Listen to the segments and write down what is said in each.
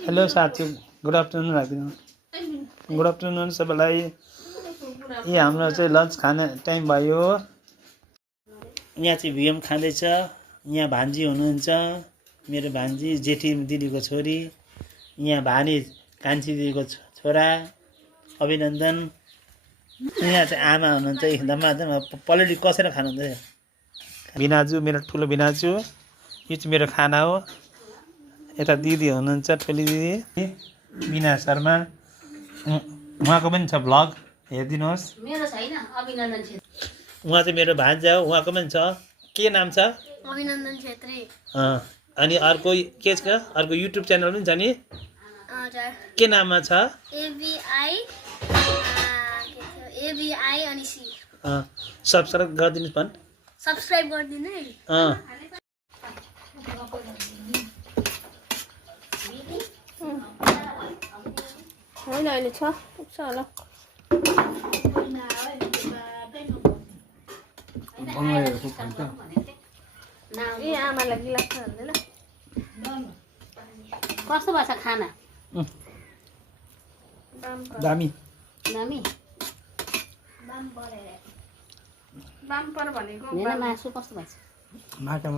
Hello साथी, good afternoon राखिदिनु। Good afternoon सबैलाई। हाम्रो चाहिँ लन्च खाने टाइम भयो। यहाँ चाहिँ भिएम खाँदैछ। यहाँ भान्जी हुनुहुन्छ, मेरो भान्जी जेठी दिदीको छोरी। यहाँ भानी कान्छी दिदीको छोरा अभिनन्दन। यहाँ चाहिँ आमा हुनुहुन्छ, धमाधम पलेटी कसेर खानुहुँदैछ। भिनाजु, मेरो ठुलो भिनाजु। यो चाहिँ मेरो खाना हो। यता दिदी हुनुहुन्छ, ठुली दिदी मिना शर्मा। उहाँको पनि छ भ्लग, हेरिदिनुहोस्। मेरो छैन, अभिनन्दन छेत्री। उहाँ चाहिँ मेरो भान्जा हो, उहाँको पनि छ। के नाम छ? अभिनन्दन छेत्री। अनि अर्को के छ? अर्को युट्युब च्यानल पनि छ नि? हजुर। के नाममा छ? एबिआई अनि सी। सब्स्क्राइब गरिदिनुहोस् भन्। सब्स्क्राइब गरिदिनु है। होइन अहिले छ, पुग्छ होला। ए आमालाई गिलास हाल्दैन। कस्तो भएको छ खाना? दामी। दामी? बाम्पर भनेको मेरो मासु कस्तो भएको छ? माछा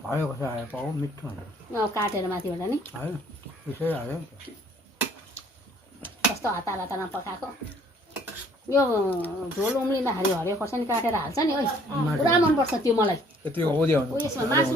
भयो कसो आयो पाउ मिठो काटेर माथिबाट नि है त्यसै आयो कस्तो हतार हतारमा पकाएको। यो झोल उम्लिँदाखेरि हरियो खोर्सानी काटेर हाल्छ नि, पुरा मनपर्छ त्यो मलाई। यति हो यसमा मासु